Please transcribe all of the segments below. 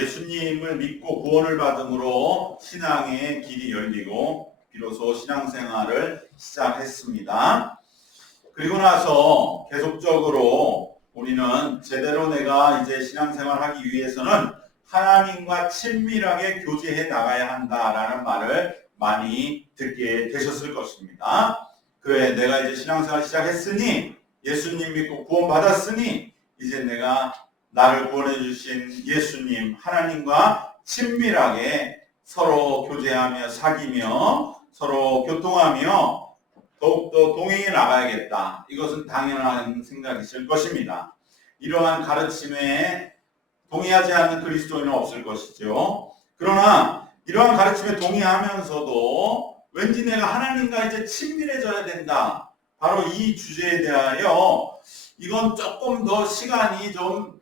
예수님을 믿고 구원을 받음으로 신앙의 길이 열리고 비로소 신앙생활을 시작했습니다. 그리고 나서 계속적으로 우리는 제대로 내가 이제 신앙생활하기 위해서는 하나님과 친밀하게 교제해 나가야 한다라는 말을 많이 듣게 되셨을 것입니다. 그래, 내가 이제 신앙생활 시작했으니, 예수님 믿고 구원받았으니 이제 내가 나를 구원해 주신 예수님 하나님과 친밀하게 서로 교제하며 사귀며 서로 교통하며 더욱더 동행해 나가야겠다. 이것은 당연한 생각이실 것입니다. 이러한 가르침에 동의하지 않는 그리스도인은 없을 것이죠. 그러나 이러한 가르침에 동의하면서도 왠지 내가 하나님과 이제 친밀해져야 된다. 바로 이 주제에 대하여 이건 조금 더 시간이 좀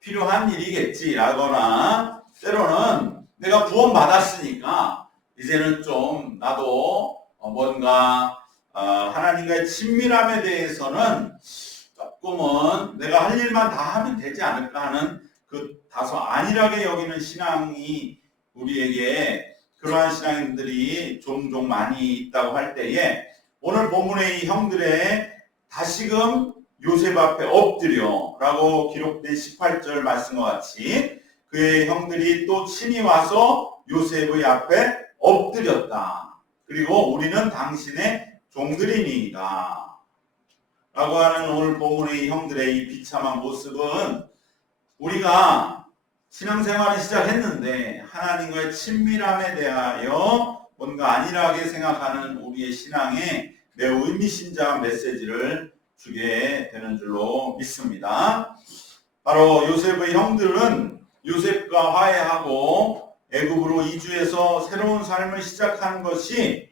필요한 일이겠지라거나 때로는 내가 구원받았으니까 이제는 좀 나도 뭔가 하나님과의 친밀함에 대해서는 조금은 내가 할 일만 다 하면 되지 않을까 하는 그 다소 안일하게 여기는 신앙이 우리에게 그러한 신앙인들이 종종 많이 있다고 할 때에 오늘 본문의 이 형들의 다시금 요셉 앞에 엎드려 라고 기록된 18절 말씀과 같이 그의 형들이 또 친히 와서 요셉의 앞에 엎드렸다. 그리고 우리는 당신의 종들이니이다. 라고 하는 오늘 본문의 형들의 이 비참한 모습은 우리가 신앙생활을 시작했는데 하나님과의 친밀함에 대하여 뭔가 안일하게 생각하는 우리의 신앙에 매우 의미심장한 메시지를 주게 되는 줄로 믿습니다. 바로 요셉의 형들은 요셉과 화해하고 애굽으로 이주해서 새로운 삶을 시작하는 것이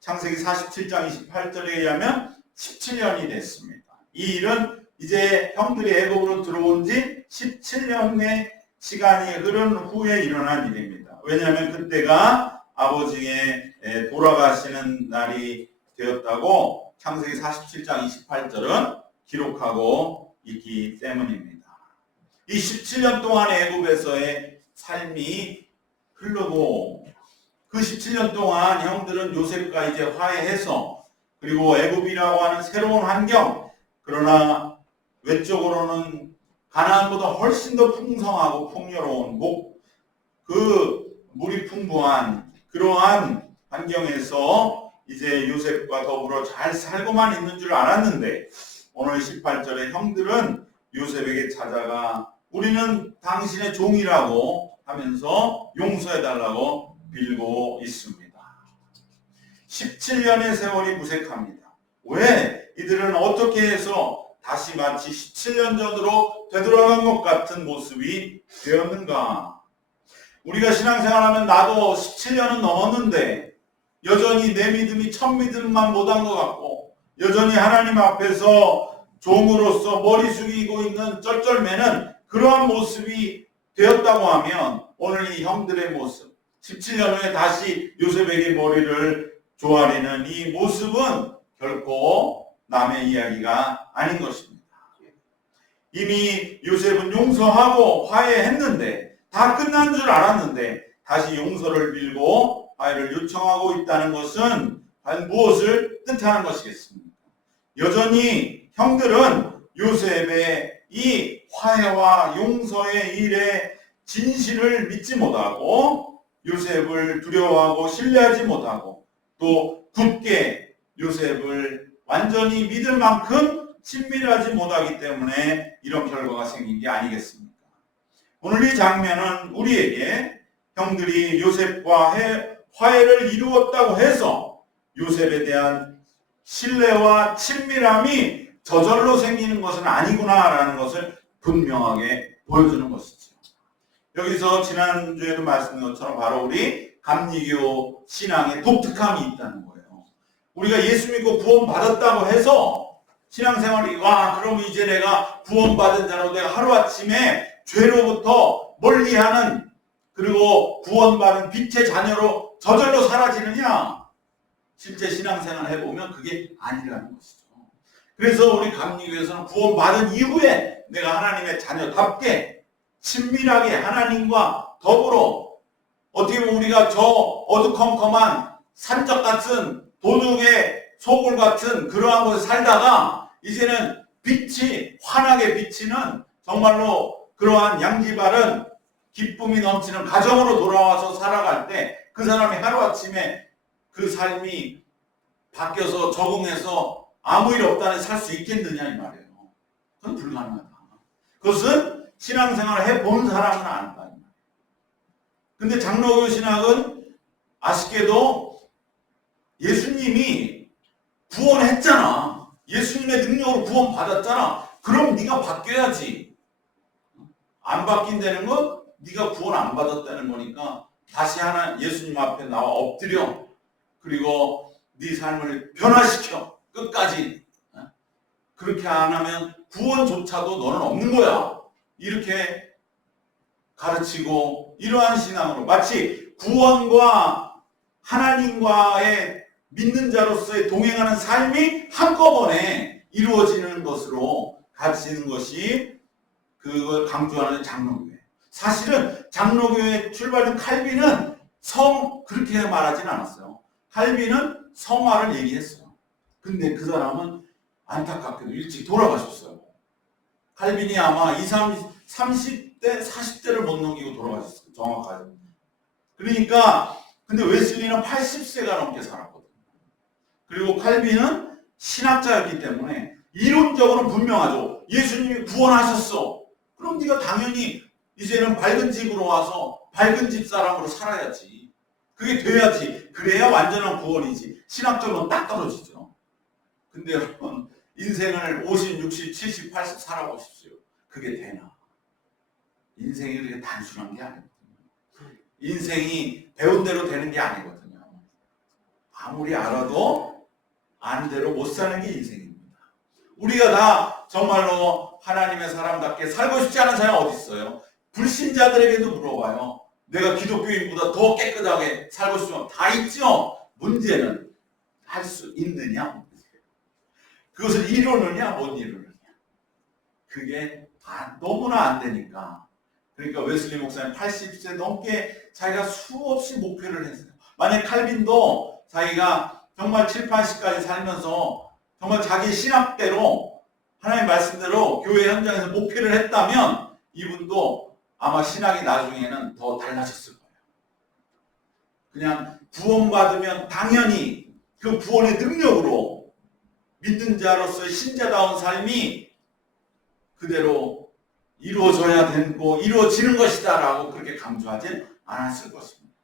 창세기 47장 28절에 의하면 17년이 됐습니다. 이 일은 이제 형들이 애굽으로 들어온 지 17년의 시간이 흐른 후에 일어난 일입니다. 왜냐하면 그때가 아버지의 돌아가시는 날이 되었다고 창세기 47장 28절은 기록하고 있기 때문입니다. 이 17년 동안의 애굽에서의 삶이 흐르고 그 17년 동안 형들은 요셉과 이제 화해해서 그리고 애굽이라고 하는 새로운 환경, 그러나 외적으로는 가나안보다 훨씬 더 풍성하고 풍요로운 그 물이 풍부한 그러한 환경에서 이제 요셉과 더불어 잘 살고만 있는 줄 알았는데 오늘 18절에 형들은 요셉에게 찾아가 우리는 당신의 종이라고 하면서 용서해달라고 빌고 있습니다. 17년의 세월이 무색합니다. 왜 이들은 어떻게 해서 다시 마치 17년 전으로 되돌아간 것 같은 모습이 되었는가? 우리가 신앙생활하면 나도 17년은 넘었는데 여전히 내 믿음이 첫 믿음만 못한 것 같고 여전히 하나님 앞에서 종으로서 머리 숙이고 있는 쩔쩔매는 그러한 모습이 되었다고 하면 오늘 이 형들의 모습 17년 후에 다시 요셉에게 머리를 조아리는 이 모습은 결코 남의 이야기가 아닌 것입니다. 이미 요셉은 용서하고 화해했는데 다 끝난 줄 알았는데 다시 용서를 빌고 화해를 요청하고 있다는 것은 과연 무엇을 뜻하는 것이겠습니까? 여전히 형들은 요셉의 이 화해와 용서의 일에 진실을 믿지 못하고 요셉을 두려워하고 신뢰하지 못하고 또 굳게 요셉을 완전히 믿을 만큼 친밀하지 못하기 때문에 이런 결과가 생긴 게 아니겠습니까? 오늘 이 장면은 우리에게 형들이 요셉과 화해를 이루었다고 해서 요셉에 대한 신뢰와 친밀함이 저절로 생기는 것은 아니구나라는 것을 분명하게 보여주는 것이죠. 여기서 지난주에도 말씀드린 것처럼 바로 우리 감리교 신앙의 독특함이 있다는 거예요. 우리가 예수 믿고 구원받았다고 해서 신앙생활이 그럼 이제 내가 구원받은 자로 내가 하루아침에 죄로부터 멀리하는 그리고 구원받은 빛의 자녀로 저절로 사라지느냐? 실제 신앙생활 해보면 그게 아니라는 것이죠. 그래서 우리 감리교에서는 구원받은 이후에 내가 하나님의 자녀답게 친밀하게 하나님과 더불어 어떻게 보면 우리가 저 어두컴컴한 산적 같은 도둑의 소굴 같은 그러한 곳에 살다가 이제는 빛이 환하게 비치는 정말로 그러한 양지바른 기쁨이 넘치는 가정으로 돌아와서 살아갈 때 그 사람이 하루아침에 그 삶이 바뀌어서 적응해서 아무 일 없다는 살 수 있겠느냐 이 말이에요. 그건 불가능하다. 그것은 신앙생활을 해본 사람은 안다. 근데 장로교 신학은 아쉽게도 예수님이 구원했잖아. 예수님의 능력으로 구원받았잖아. 그럼 네가 바뀌어야지. 안 바뀐다는 건 네가 구원 안 받았다는 거니까 다시 하나 예수님 앞에 나와 엎드려. 그리고 네 삶을 변화시켜. 끝까지. 그렇게 안 하면 구원조차도 너는 없는 거야. 이렇게 가르치고 이러한 신앙으로 마치 구원과 하나님과의 믿는 자로서의 동행하는 삶이 한꺼번에 이루어지는 것으로 가르치는 것이 그걸 강조하는 장로교회. 사실은 장로교회 출발된 칼빈은 그렇게 말하진 않았어요. 칼빈은 성화를 얘기했어요. 근데 그 사람은 안타깝게도 일찍 돌아가셨어요. 칼빈이 아마 30대, 40대를 못 넘기고 돌아가셨어요. 정확하게. 그러니까 근데 웨슬리는 80세가 넘게 살았거든요. 그리고 칼빈은 신학자였기 때문에 이론적으로 분명하죠. 예수님이 구원하셨어. 그럼 네가 당연히 이제는 밝은 집으로 와서 밝은 집 사람으로 살아야지. 그게 돼야지. 그래야 완전한 구원이지. 신학적으로는 딱 떨어지죠. 근데 여러분 인생을 50, 60, 70, 80 살아보십시오. 그게 되나? 인생이 그렇게 단순한 게 아니거든요. 인생이 배운 대로 되는 게 아니거든요. 아무리 알아도 아는 대로 못 사는 게 인생입니다. 우리가 다 정말로 하나님의 사람답게 살고 싶지 않은 사람이 어디 있어요? 불신자들에게도 물어봐요. 내가 기독교인보다 더 깨끗하게 살고 싶으면 다 있죠. 문제는 할 수 있느냐? 그것을 이루느냐 못 이루느냐. 그게 너무나 안 되니까. 그러니까 웨슬리 목사님 80세 넘게 자기가 수없이 목회를 했어요. 만약 칼빈도 자기가 정말 7, 80까지 살면서 정말 자기 신학대로 하나님 말씀대로 교회 현장에서 목회를 했다면 이분도 아마 신학이 나중에는 더 달라졌을 거예요. 그냥 구원받으면 당연히 그 구원의 능력으로 믿는 자로서의 신자다운 삶이 그대로 이루어져야 되고 이루어지는 것이다 라고 그렇게 강조하진 않았을 것입니다.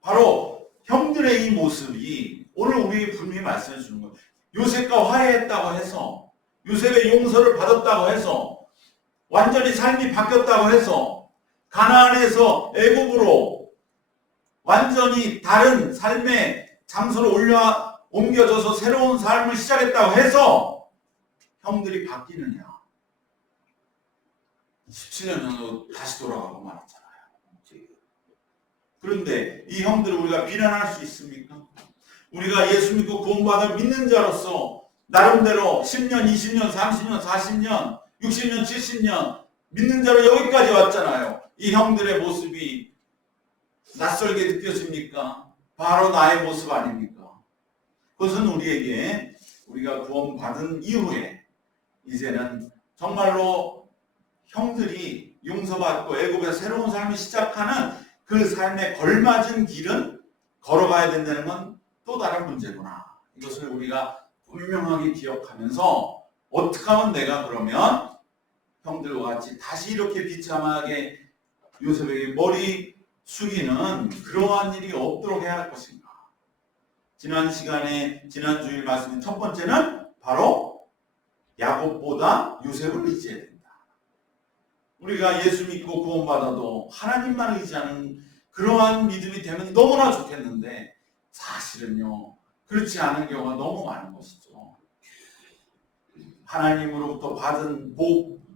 바로 형들의 이 모습이 오늘 우리에게 분명히 말씀해 주는 거예요. 요셉과 화해했다고 해서 요셉의 용서를 받았다고 해서 완전히 삶이 바뀌었다고 해서 가나안에서 애굽으로 완전히 다른 삶의 장소로 옮겨져서 새로운 삶을 시작했다고 해서 형들이 바뀌느냐. 17년 전으로 다시 돌아가고 말았잖아요. 그런데 이 형들을 우리가 비난할 수 있습니까? 우리가 예수 믿고 구원받아 믿는 자로서 나름대로 10년, 20년, 30년, 40년, 60년, 70년 믿는 자로 여기까지 왔잖아요. 이 형들의 모습이 낯설게 느껴집니까? 바로 나의 모습 아닙니까? 그것은 우리에게 우리가 구원받은 이후에 이제는 정말로 형들이 용서받고 애굽에서 새로운 삶을 시작하는 그 삶에 걸맞은 길은 걸어가야 된다는 건 또 다른 문제구나. 이것을 우리가 분명하게 기억하면서 어떻게 하면 내가 그러면 형들과 같이 다시 이렇게 비참하게 요셉에게 머리 숙이는 그러한 일이 없도록 해야 할 것인가. 지난 주일 말씀인 첫 번째는 바로 야곱보다 요셉을 의지해야 된다. 우리가 예수 믿고 구원받아도 하나님만 의지하는 그러한 믿음이 되면 너무나 좋겠는데 사실은요 그렇지 않은 경우가 너무 많은 것이죠. 하나님으로부터 받은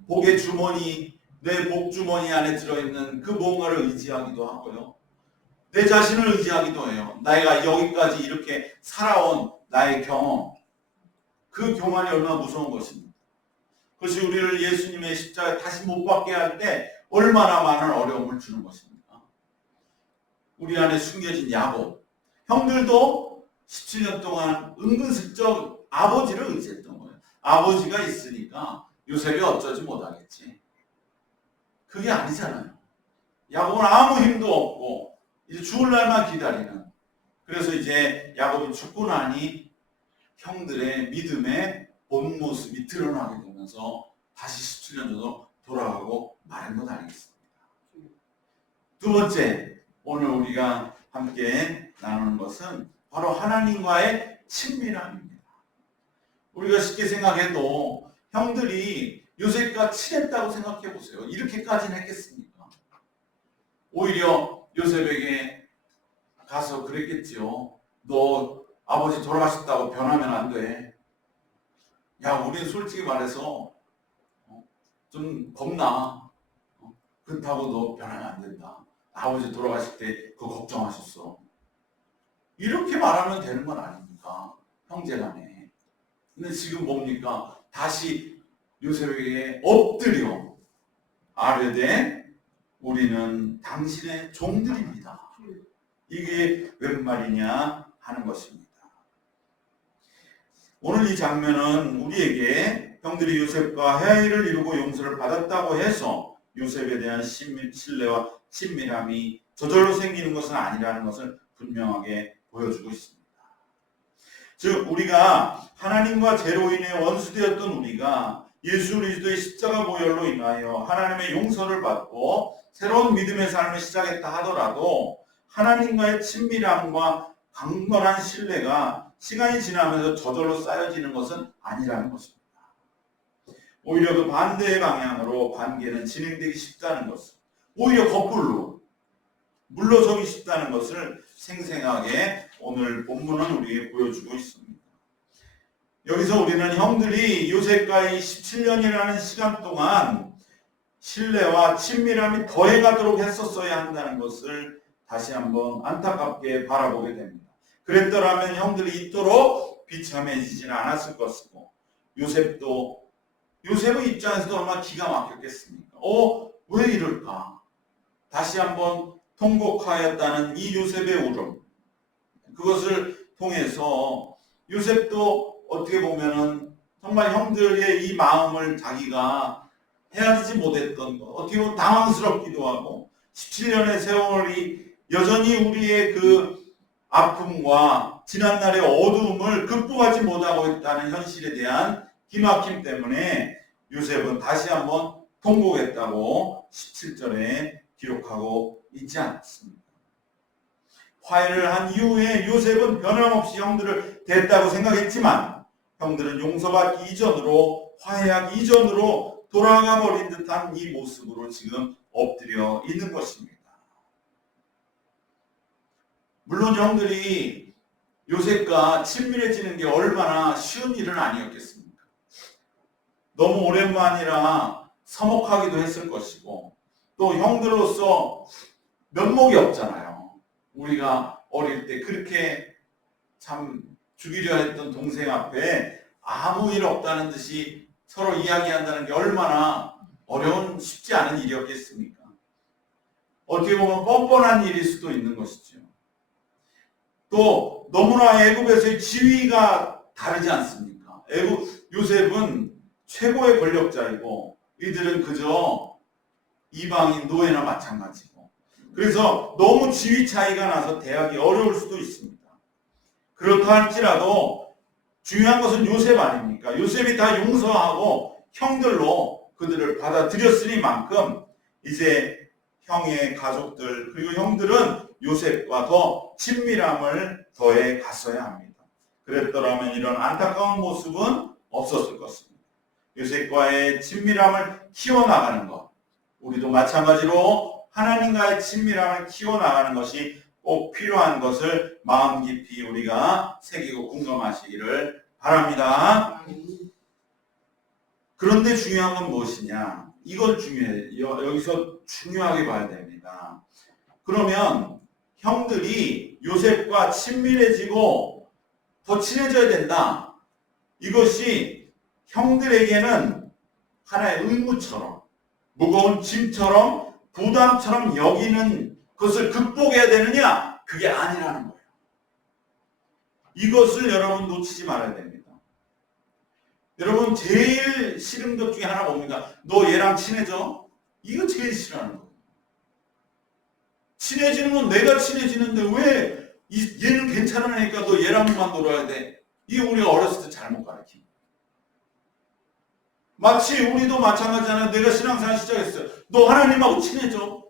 복의 주머니, 내 복주머니 안에 들어있는 그 뭔가를 의지하기도 하고요. 내 자신을 의지하기도 해요. 내가 여기까지 이렇게 살아온 나의 경험, 그 교만이 얼마나 무서운 것입니까? 그것이 우리를 예수님의 십자가에 다시 못 박게 할 때 얼마나 많은 어려움을 주는 것입니까? 우리 안에 숨겨진 야곱. 형들도 17년 동안 은근슬쩍 아버지를 의지했던 거예요. 아버지가 있으니까 요셉이 어쩌지 못하겠지. 그게 아니잖아요. 야곱은 아무 힘도 없고 이제 죽을 날만 기다리는. 그래서 이제 야곱이 죽고 나니 형들의 믿음의 본 모습이 드러나게 되면서 다시 17년 전으로 돌아가고 말한 것 아니겠습니까? 두 번째, 오늘 우리가 함께 나누는 것은 바로 하나님과의 친밀함입니다. 우리가 쉽게 생각해도 형들이 요셉과 친했다고 생각해 보세요. 이렇게까지는 했겠습니까? 오히려 요셉에게 가서 그랬겠지요. 너 아버지 돌아가셨다고 변하면 안 돼. 야, 우린 솔직히 말해서 좀 겁나. 그렇다고 너 변하면 안 된다. 아버지 돌아가실 때 그거 걱정하셨어. 이렇게 말하면 되는 건 아닙니까? 형제간에. 근데 지금 뭡니까? 다시 요셉에게 엎드려 아뢰되 우리는 당신의 종들입니다. 이게 웬 말이냐 하는 것입니다. 오늘 이 장면은 우리에게 형들이 요셉과 화해를 이루고 용서를 받았다고 해서 요셉에 대한 신뢰와 친밀함이 저절로 생기는 것은 아니라는 것을 분명하게 보여주고 있습니다. 즉 우리가 하나님과 죄로 인해 원수되었던 우리가 예수 그리스도의 십자가 보혈로 인하여 하나님의 용서를 받고 새로운 믿음의 삶을 시작했다 하더라도 하나님과의 친밀함과 강건한 신뢰가 시간이 지나면서 저절로 쌓여지는 것은 아니라는 것입니다. 오히려 그 반대의 방향으로 관계는 진행되기 쉽다는 것을, 오히려 거꾸로 물러서기 쉽다는 것을 생생하게 오늘 본문은 우리에게 보여주고 있습니다. 여기서 우리는 형들이 요셉과의 17년이라는 시간 동안 신뢰와 친밀함이 더해가도록 했었어야 한다는 것을 다시 한번 안타깝게 바라보게 됩니다. 그랬더라면 형들이 이토록 비참해지지는 않았을 것이고 요셉의 입장에서도 얼마나 기가 막혔겠습니까? 왜 이럴까? 다시 한번 통곡하였다는 이 요셉의 울음, 그것을 통해서 요셉도 어떻게 보면은 정말 형들의 이 마음을 자기가 헤아리지 못했던 것, 어떻게 보면 당황스럽기도 하고 17년의 세월이 여전히 우리의 그 아픔과 지난날의 어두움을 극복하지 못하고 있다는 현실에 대한 기막힘 때문에 요셉은 다시 한번 통곡했다고 17절에 기록하고 있지 않습니다. 화해를 한 이후에 요셉은 변함없이 형들을 대했다고 생각했지만 형들은 용서받기 이전으로, 화해하기 이전으로 돌아가 버린 듯한 이 모습으로 지금 엎드려 있는 것입니다. 물론 형들이 요셉과 친밀해지는 게 얼마나 쉬운 일은 아니었겠습니까? 너무 오랜만이라 서먹하기도 했을 것이고 또 형들로서 면목이 없잖아요. 우리가 어릴 때 그렇게 참 죽이려 했던 동생 앞에 아무 일 없다는 듯이 서로 이야기한다는 게 얼마나 어려운, 쉽지 않은 일이었겠습니까? 어떻게 보면 뻔뻔한 일일 수도 있는 것이죠. 또 너무나 애굽에서의 지위가 다르지 않습니까? 요셉은 최고의 권력자이고 이들은 그저 이방인 노예나 마찬가지고, 그래서 너무 지위 차이가 나서 대하기 어려울 수도 있습니다. 그렇다 할지라도 중요한 것은 요셉 아닙니까? 요셉이 다 용서하고 형들로 그들을 받아들였으니만큼 이제 형의 가족들 그리고 형들은 요셉과 더 친밀함을 더해 갔어야 합니다. 그랬더라면 이런 안타까운 모습은 없었을 것입니다. 요셉과의 친밀함을 키워나가는 것, 우리도 마찬가지로 하나님과의 친밀함을 키워나가는 것이 꼭 필요한 것을 마음 깊이 우리가 새기고 공감하시기를 바랍니다. 그런데 중요한 건 무엇이냐? 이걸 여기서 중요하게 봐야 됩니다. 그러면 형들이 요셉과 친밀해지고 더 친해져야 된다. 이것이 형들에게는 하나의 의무처럼, 무거운 짐처럼, 부담처럼 여기는 것을 극복해야 되느냐? 그게 아니라는 거예요. 이것을 여러분 놓치지 말아야 됩니다. 여러분 제일 싫은 것 중에 하나가 뭡니까? 너 얘랑 친해져? 이거 제일 싫어하는 거예요. 친해지는 건 내가 친해지는데 왜 얘는 괜찮으니까 너 얘랑만 놀아야 돼? 이게 우리가 어렸을 때 잘못 가르친 거예요. 마치 우리도 마찬가지잖아요. 내가 신앙생활 시작했어요. 너 하나님하고 친해져?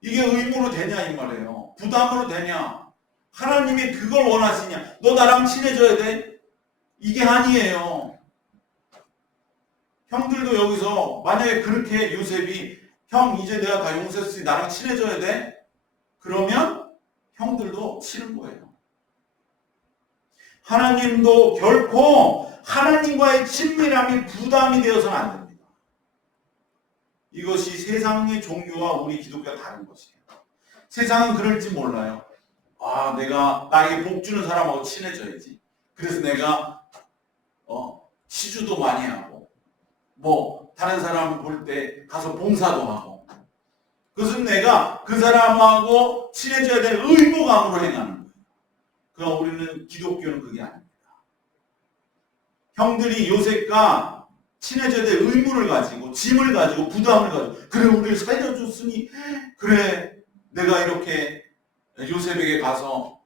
이게 의무로 되냐 이 말이에요. 부담으로 되냐? 하나님이 그걸 원하시냐? 너 나랑 친해져야 돼? 이게 아니에요. 형들도 여기서 만약에 그렇게 요셉이 형 이제 내가 다 용서했으니 나랑 친해져야 돼? 그러면 형들도 싫은 거예요. 하나님도 결코 하나님과의 친밀함이 부담이 되어서는 안 됩니다. 이것이 세상의 종교와 우리 기독교가 다른 것이에요. 세상은 그럴지 몰라요. 아, 내가 나에게 복 주는 사람하고 친해져야지. 그래서 내가 시주도 많이 하고 뭐 다른 사람 볼 때 가서 봉사도 하고 그것은 내가 그 사람하고 친해져야 될 의무감으로 행하는 거예요. 그러나 우리는 기독교는 그게 아닙니다. 형들이 요셉과 친해져야 될 의무를 가지고 짐을 가지고 부담을 가지고 그래 우리를 살려줬으니 그래 내가 이렇게 요셉에게 가서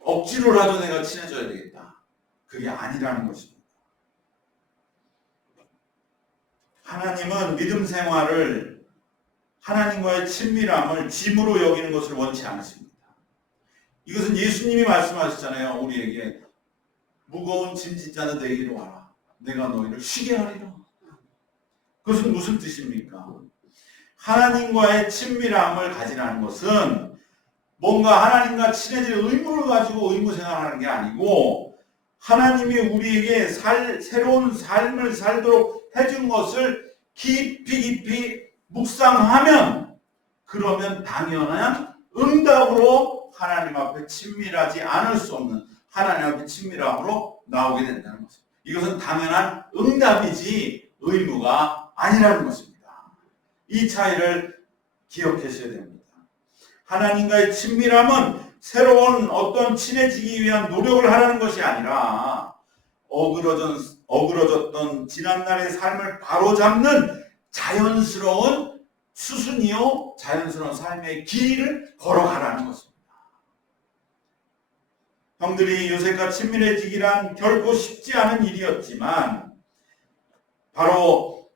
억지로라도 내가 친해져야 되겠다. 그게 아니라는 것입니다. 하나님은 믿음 생활을 하나님과의 친밀함을 짐으로 여기는 것을 원치 않으십니다. 이것은 예수님이 말씀하셨잖아요. 우리에게 무거운 짐진 자는 내게로 와라. 내가 너희를 쉬게 하리라. 그것은 무슨 뜻입니까? 하나님과의 친밀함을 가지라는 것은 뭔가 하나님과 친해질 의무를 가지고 의무 생활하는 게 아니고 하나님이 우리에게 새로운 삶을 살도록 해준 것을 깊이 묵상하면 그러면 당연한 응답으로 하나님 앞에 친밀하지 않을 수 없는 하나님 앞에 친밀함으로 나오게 된다는 것입니다. 이것은 당연한 응답이지 의무가 아니라는 것입니다. 이 차이를 기억하셔야 됩니다. 하나님과의 친밀함은 새로운 어떤 친해지기 위한 노력을 하라는 것이 아니라 어그러졌던 지난날의 삶을 바로잡는 자연스러운 수순이요 자연스러운 삶의 길을 걸어가라는 것입니다. 형들이 요셉과 친밀해지기란 결코 쉽지 않은 일이었지만 바로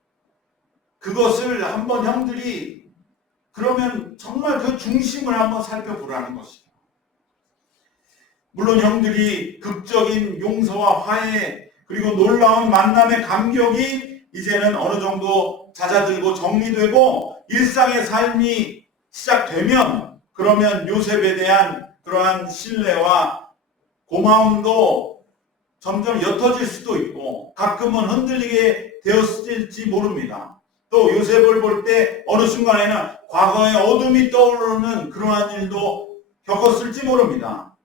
그것을 한번 형들이 그러면 정말 그 중심을 한번 살펴보라는 것이에요. 물론 형들이 극적인 용서와 화해 그리고 놀라운 만남의 감격이 이제는 어느 정도 잦아들고 정리되고 일상의 삶이 시작되면 그러면 요셉에 대한 그러한 신뢰와 고마움도 점점 옅어질 수도 있고 가끔은 흔들리게 되었을지 모릅니다. 또 요셉을 볼 때 어느 순간에는 과거의 어둠이 떠오르는 그러한 일도 겪었을지 모릅니다.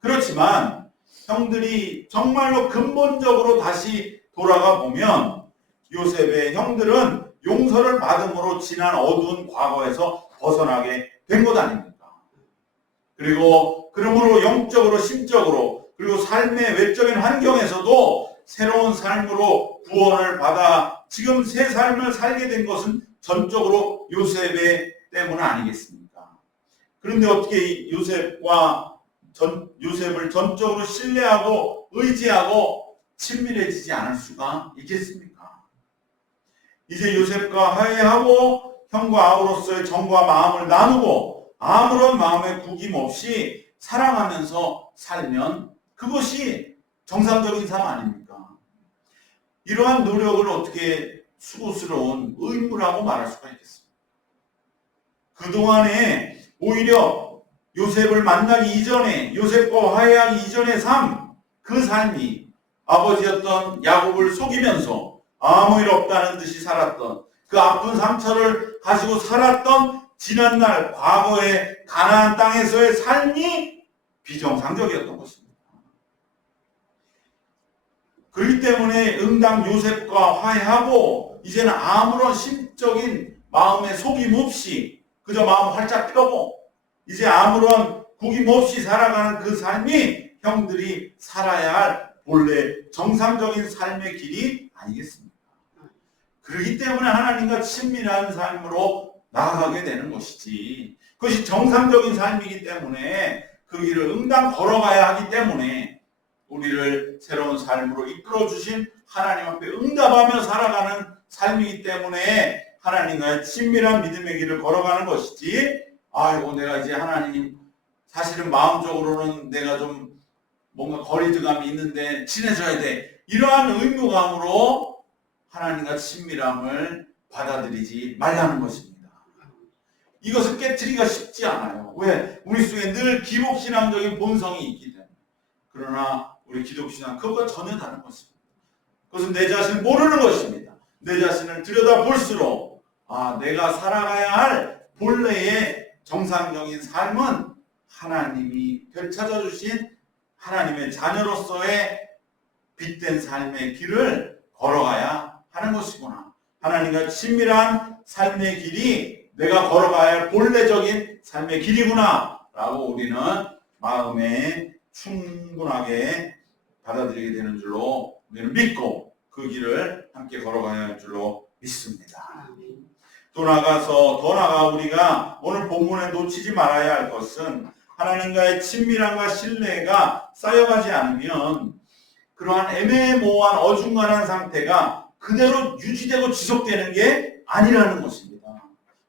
그렇지만 형들이 정말로 근본적으로 다시 돌아가 보면 요셉의 형들은 용서를 받음으로 지난 어두운 과거에서 벗어나게 된 것 아닙니까? 그리고 그러므로 영적으로 심적으로 그리고 삶의 외적인 환경에서도 새로운 삶으로 구원을 받아 지금 새 삶을 살게 된 것은 전적으로 요셉의 때문 아니겠습니까? 그런데 어떻게 요셉을 전적으로 신뢰하고 의지하고 친밀해지지 않을 수가 있겠습니까? 이제 요셉과 화해하고 형과 아우로서의 정과 마음을 나누고 아무런 마음의 구김 없이 사랑하면서 살면 그것이 정상적인 삶 아닙니까? 이러한 노력을 어떻게 수고스러운 의무라고 말할 수가 있겠습니까? 그동안에 오히려 요셉을 만나기 이전에 요셉과 화해하기 이전의 삶, 그 삶이 아버지였던 야곱을 속이면서 아무 일 없다는 듯이 살았던 그 아픈 상처를 가지고 살았던 지난날 과거의 가나안 땅에서의 삶이 비정상적이었던 것입니다. 그렇기 때문에 응당 요셉과 화해하고 이제는 아무런 심적인 마음의 속임 없이 그저 마음 활짝 펴고 이제 아무런 구김 없이 살아가는 그 삶이 형들이 살아야 할 본래 정상적인 삶의 길이 아니겠습니까? 그렇기 때문에 하나님과 친밀한 삶으로 나아가게 되는 것이지, 그것이 정상적인 삶이기 때문에 그 길을 응당 걸어가야 하기 때문에 우리를 새로운 삶으로 이끌어주신 하나님 앞에 응답하며 살아가는 삶이기 때문에 하나님과의 친밀한 믿음의 길을 걸어가는 것이지, 아이고 내가 이제 하나님 사실은 마음적으로는 내가 좀 뭔가 거리감이 있는데 친해져야 돼, 이러한 의무감으로 하나님과 친밀함을 받아들이지 말라는 것입니다. 이것을 깨트리기가 쉽지 않아요. 왜? 우리 속에 늘 기복신앙적인 본성이 있기 때문에. 그러나 우리 기독신앙 그것과 전혀 다른 것입니다. 그것은 내 자신을 모르는 것입니다. 내 자신을 들여다볼수록 내가 살아가야 할 본래의 정상적인 삶은 하나님이 되찾아 주신 하나님의 자녀로서의 빛된 삶의 길을 걸어가야 하는 것이구나. 하나님과 친밀한 삶의 길이 내가 걸어가야 할 본래적인 삶의 길이구나 라고 우리는 마음에 충분하게 받아들이게 되는 줄로 우리는 믿고 그 길을 함께 걸어가야 할 줄로 믿습니다. 더 나아가 우리가 오늘 본문에 놓치지 말아야 할 것은 하나님과의 친밀함과 신뢰가 쌓여가지 않으면 그러한 애매모호한 어중간한 상태가 그대로 유지되고 지속되는 게 아니라는 것입니다.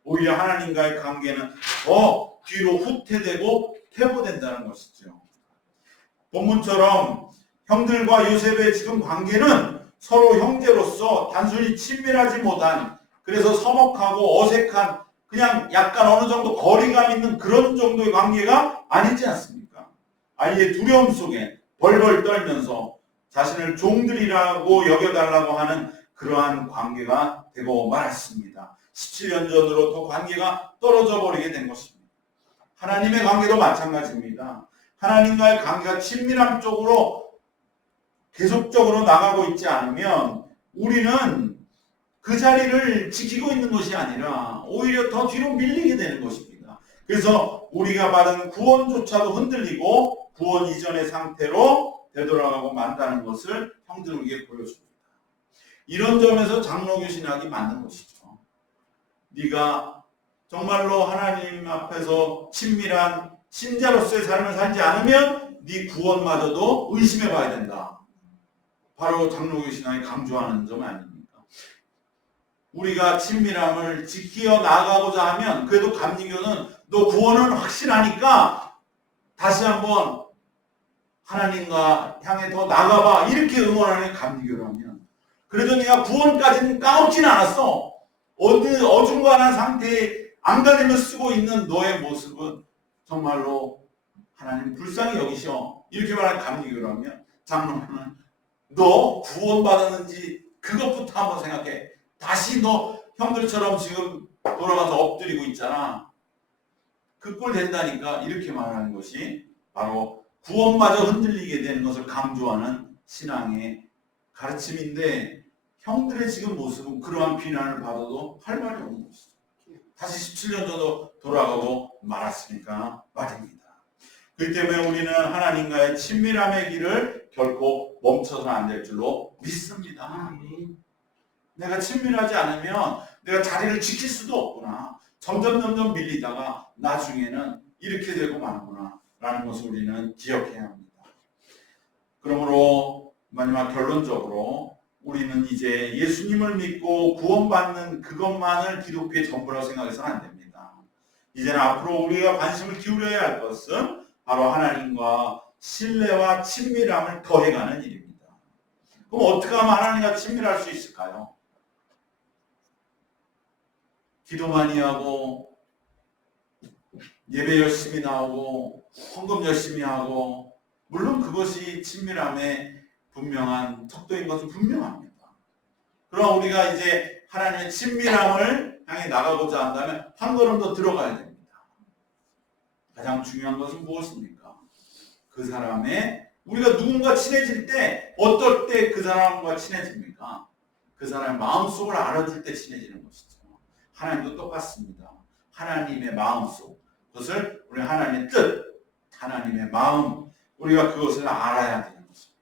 오히려 하나님과의 관계는 더 뒤로 후퇴되고 퇴보된다는 것이죠. 본문처럼 형들과 요셉의 지금 관계는 서로 형제로서 단순히 친밀하지 못한, 그래서 서먹하고 어색한, 그냥 약간 어느 정도 거리감 있는 그런 정도의 관계가 아니지 않습니까? 아이의 두려움 속에 벌벌 떨면서 자신을 종들이라고 여겨달라고 하는 그러한 관계가 되고 말았습니다. 17년 전으로 더 관계가 떨어져 버리게 된 것입니다. 하나님의 관계도 마찬가지입니다. 하나님과의 관계가 친밀함 쪽으로 계속적으로 나가고 있지 않으면 우리는 그 자리를 지키고 있는 것이 아니라 오히려 더 뒤로 밀리게 되는 것입니다. 그래서 우리가 받은 구원조차도 흔들리고 구원 이전의 상태로 되돌아가고 만다는 것을 형들에게 보여줍니다. 이런 점에서 장로교 신학이 맞는 것이죠. 네가 정말로 하나님 앞에서 친밀한 신자로서의 삶을 살지 않으면 네 구원마저도 의심해 봐야 된다. 바로 장로교 신학이 강조하는 점 아닙니까? 우리가 친밀함을 지키어 나가고자 하면 그래도 감리교는 너 구원은 확실하니까 다시 한번 하나님과 향해 더 나가봐, 이렇게 응원하는 감리교라면, 그래도 네가 구원까지는 까먹지는 않았어. 어중간한 상태에 안간힘을 쓰고 있는 너의 모습은 정말로 하나님 불쌍히 여기셔, 이렇게 말하는 감리교라면, 장로는 너 구원받았는지 그것부터 한번 생각해. 다시 너 형들처럼 지금 돌아가서 엎드리고 있잖아. 그 꼴 된다니까, 이렇게 말하는 것이 바로 구원마저 흔들리게 되는 것을 강조하는 신앙의 가르침인데, 형들의 지금 모습은 그러한 비난을 받아도 할 말이 없는 것이죠. 다시 17년 전으로 돌아가고 말았으니까 말입니다. 그렇기 때문에 우리는 하나님과의 친밀함의 길을 결코 멈춰서는 안 될 줄로 믿습니다. 내가 친밀하지 않으면 내가 자리를 지킬 수도 없구나. 점점 밀리다가 나중에는 이렇게 되고 마는구나 라는 것을 우리는 기억해야 합니다. 그러므로 마지막 결론적으로 우리는 이제 예수님을 믿고 구원받는 그것만을 기독교의 전부라고 생각해서는 안 됩니다. 이제는 앞으로 우리가 관심을 기울여야 할 것은 바로 하나님과 신뢰와 친밀함을 더해가는 일입니다. 그럼 어떻게 하면 하나님과 친밀할 수 있을까요? 기도 많이 하고 예배 열심히 나오고 헌금 열심히 하고, 물론 그것이 친밀함의 분명한 척도인 것은 분명합니다. 그럼 우리가 이제 하나님의 친밀함을 향해 나가고자 한다면 한 걸음 더 들어가야 됩니다. 가장 중요한 것은 무엇입니까? 그 사람의 우리가 누군가 친해질 때 어떨 때 그 사람과 친해집니까? 그 사람의 마음속을 알아줄 때 친해지는 것이죠. 하나님도 똑같습니다. 하나님의 마음속, 그것을 우리 하나님의 뜻, 하나님의 마음, 우리가 그것을 알아야 되는 것입니다.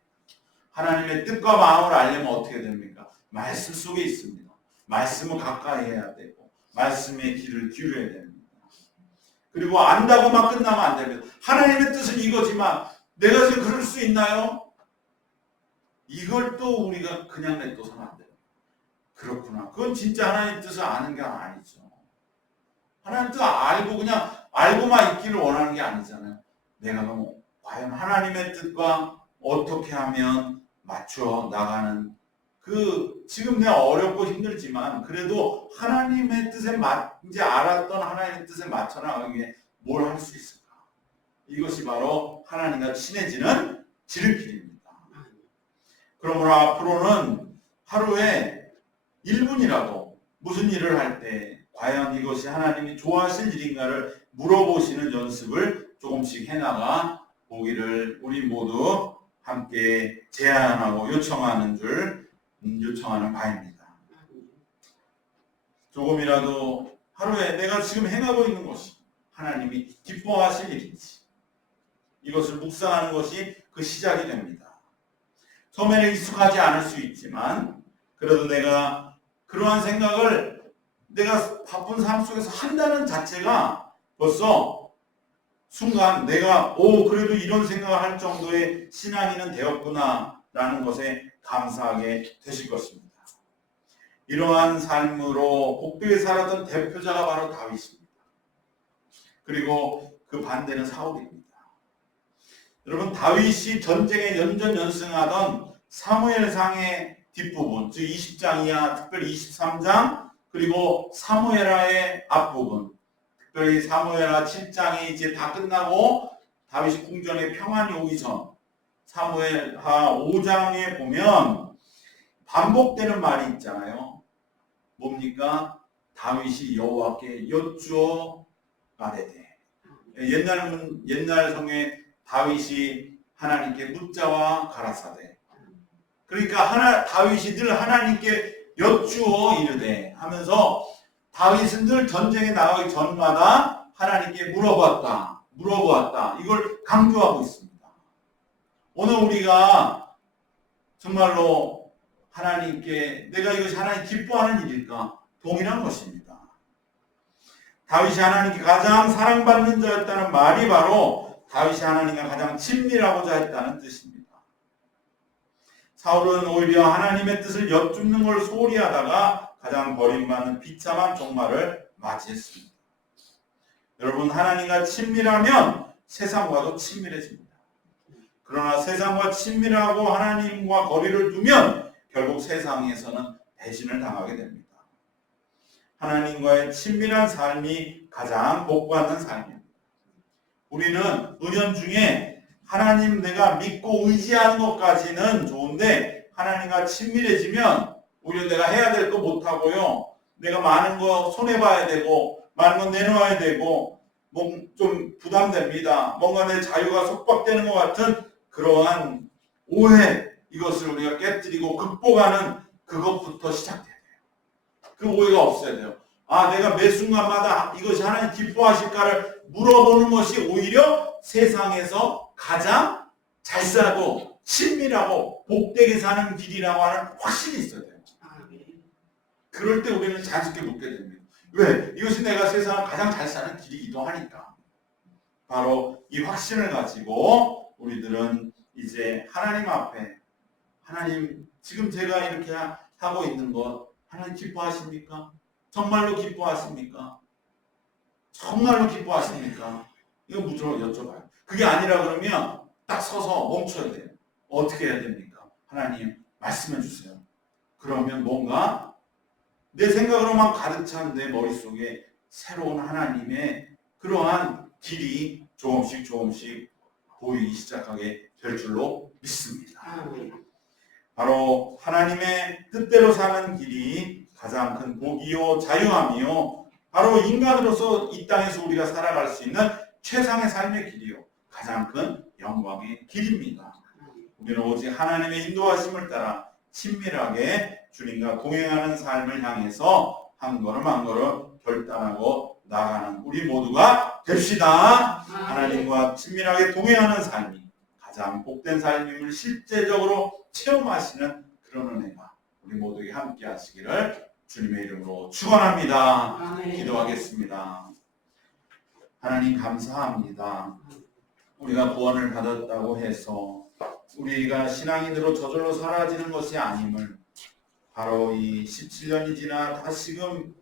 하나님의 뜻과 마음을 알려면 어떻게 됩니까? 말씀 속에 있습니다. 말씀을 가까이 해야 되고 말씀에 귀를 기울여야 됩니다. 그리고 안다고만 끝나면 안 됩니다. 하나님의 뜻은 이거지만 내가 지금 그럴 수 있나요? 이걸 또 우리가 그냥 냅둬서는 안 돼요. 그렇구나. 그건 진짜 하나님 뜻을 아는 게 아니죠. 하나님 뜻을 알고 그냥 알고만 있기를 원하는 게 아니잖아요. 내가 그럼 과연 하나님의 뜻과 어떻게 하면 맞춰 나가는 지금 내가 어렵고 힘들지만 그래도 하나님의 뜻에 이제 알았던 하나님의 뜻에 맞춰 나가기 위해 뭘 할 수 있을까? 이것이 바로 하나님과 친해지는 지름길입니다. 그러므로 앞으로는 하루에 1분이라도 무슨 일을 할 때 과연 이것이 하나님이 좋아하실 일인가를 물어보시는 연습을 조금씩 해나가 보기를 우리 모두 함께 제안하고 요청하는 바입니다. 조금이라도 하루에 내가 지금 행하고 있는 것이 하나님이 기뻐하실 일인지 이것을 묵상하는 것이 그 시작이 됩니다. 처음에는 익숙하지 않을 수 있지만 그래도 내가 그러한 생각을 내가 바쁜 삶 속에서 한다는 자체가 벌써 순간 내가 그래도 이런 생각을 할 정도의 신앙인은 되었구나 라는 것에 감사하게 되실 것입니다. 이러한 삶으로 복되게 살았던 대표자가 바로 다윗입니다. 그리고 그 반대는 사울입니다. 여러분 다윗이 전쟁에 연전연승하던 사무엘상의 뒷부분, 즉 20장 이하, 특별히 23장, 그리고 사무엘하의 앞부분, 특별히 사무엘하 7장이 이제 다 끝나고 다윗이 궁전에 평안이 오기 전 사무엘하 5장에 보면 반복되는 말이 있잖아요. 뭡니까? 다윗이 여호와께 여쭈어 아뢰되. 옛날 성에 다윗이 하나님께 묻자와 가라사대. 그러니까 다윗이 늘 하나님께 여쭈어 이르되 하면서 다윗은 늘 전쟁에 나가기 전마다 하나님께 물어보았다. 이걸 강조하고 있습니다. 오늘 우리가 정말로 하나님께 내가 이것이 하나님 기뻐하는 일일까? 동일한 것입니다. 다윗이 하나님께 가장 사랑받는 자였다는 말이 바로 다윗이 하나님과 가장 친밀하고자 했다는 뜻입니다. 사울은 오히려 하나님의 뜻을 여쭙는 걸 소홀히 하다가 가장 버림받는 비참한 종말을 맞이했습니다. 여러분 하나님과 친밀하면 세상과도 친밀해집니다. 그러나 세상과 친밀하고 하나님과 거리를 두면 결국 세상에서는 배신을 당하게 됩니다. 하나님과의 친밀한 삶이 가장 복받는 삶입니다. 우리는 은연중에 하나님 내가 믿고 의지하는 것까지는 좋은데 하나님과 친밀해지면 오히려 내가 해야 될 거 못하고요. 내가 많은 거 손해봐야 되고 많은 거 내놓아야 되고 좀 부담됩니다. 뭔가 내 자유가 속박되는 것 같은 그러한 오해, 이것을 우리가 깨뜨리고 극복하는 그것부터 시작돼야 돼요. 그 오해가 없어야 돼요. 내가 매 순간마다 이것이 하나님 기뻐하실까를 물어보는 것이 오히려 세상에서 가장 잘 살고 친밀하고 복되게 사는 길이라고 하는 확신이 있어야 돼요. 그럴 때 우리는 자연스럽게 묻게 됩니다. 왜? 이것이 내가 세상을 가장 잘 사는 길이기도 하니까. 바로 이 확신을 가지고 우리들은 이제 하나님 앞에 하나님 지금 제가 이렇게 하고 있는 것 하나님 기뻐하십니까? 정말로 기뻐하십니까? 정말로 기뻐하십니까? 이거 무조건 여쭤봐요. 그게 아니라 그러면 딱 서서 멈춰야 돼요. 어떻게 해야 됩니까? 하나님 말씀해 주세요. 그러면 뭔가 내 생각으로만 가득 찬 내 머릿속에 새로운 하나님의 그러한 길이 조금씩 보이기 시작하게 될 줄로 믿습니다. 바로 하나님의 뜻대로 사는 길이 가장 큰 복이요 자유함이요 바로 인간으로서 이 땅에서 우리가 살아갈 수 있는 최상의 삶의 길이요 가장 큰 영광의 길입니다. 우리는 오직 하나님의 인도하심을 따라 친밀하게 주님과 동행하는 삶을 향해서 한 걸음 한 걸음 결단하고 나가는 우리 모두가 됩시다. 하나님과 친밀하게 동행하는 삶이 가장 복된 삶임을 실제적으로 체험하시는 그런 은혜가 우리 모두에게 함께 하시기를 주님의 이름으로 축원합니다. 기도하겠습니다. 하나님 감사합니다. 우리가 구원을 받았다고 해서 우리가 신앙인으로 저절로 사라지는 것이 아님을 바로 이 17년이 지나 다시금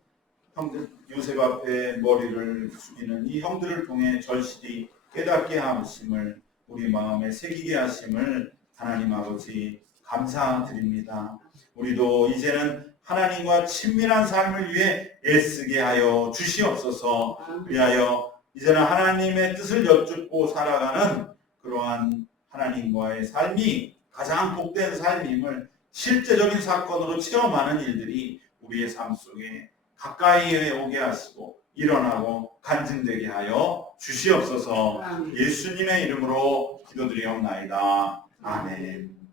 형들 요셉 앞에 머리를 숙이는 이 형들을 통해 절실히 깨닫게 하심을 우리 마음에 새기게 하심을 하나님 아버지 감사드립니다. 우리도 이제는 하나님과 친밀한 삶을 위해 애쓰게 하여 주시옵소서. 위하여 이제는 하나님의 뜻을 여쭙고 살아가는 그러한 하나님과의 삶이 가장 복된 삶임을 실제적인 사건으로 체험하는 일들이 우리의 삶 속에 가까이에 오게 하시고 일어나고 간증되게 하여 주시옵소서. 예수님의 이름으로 기도드리옵나이다. 아멘.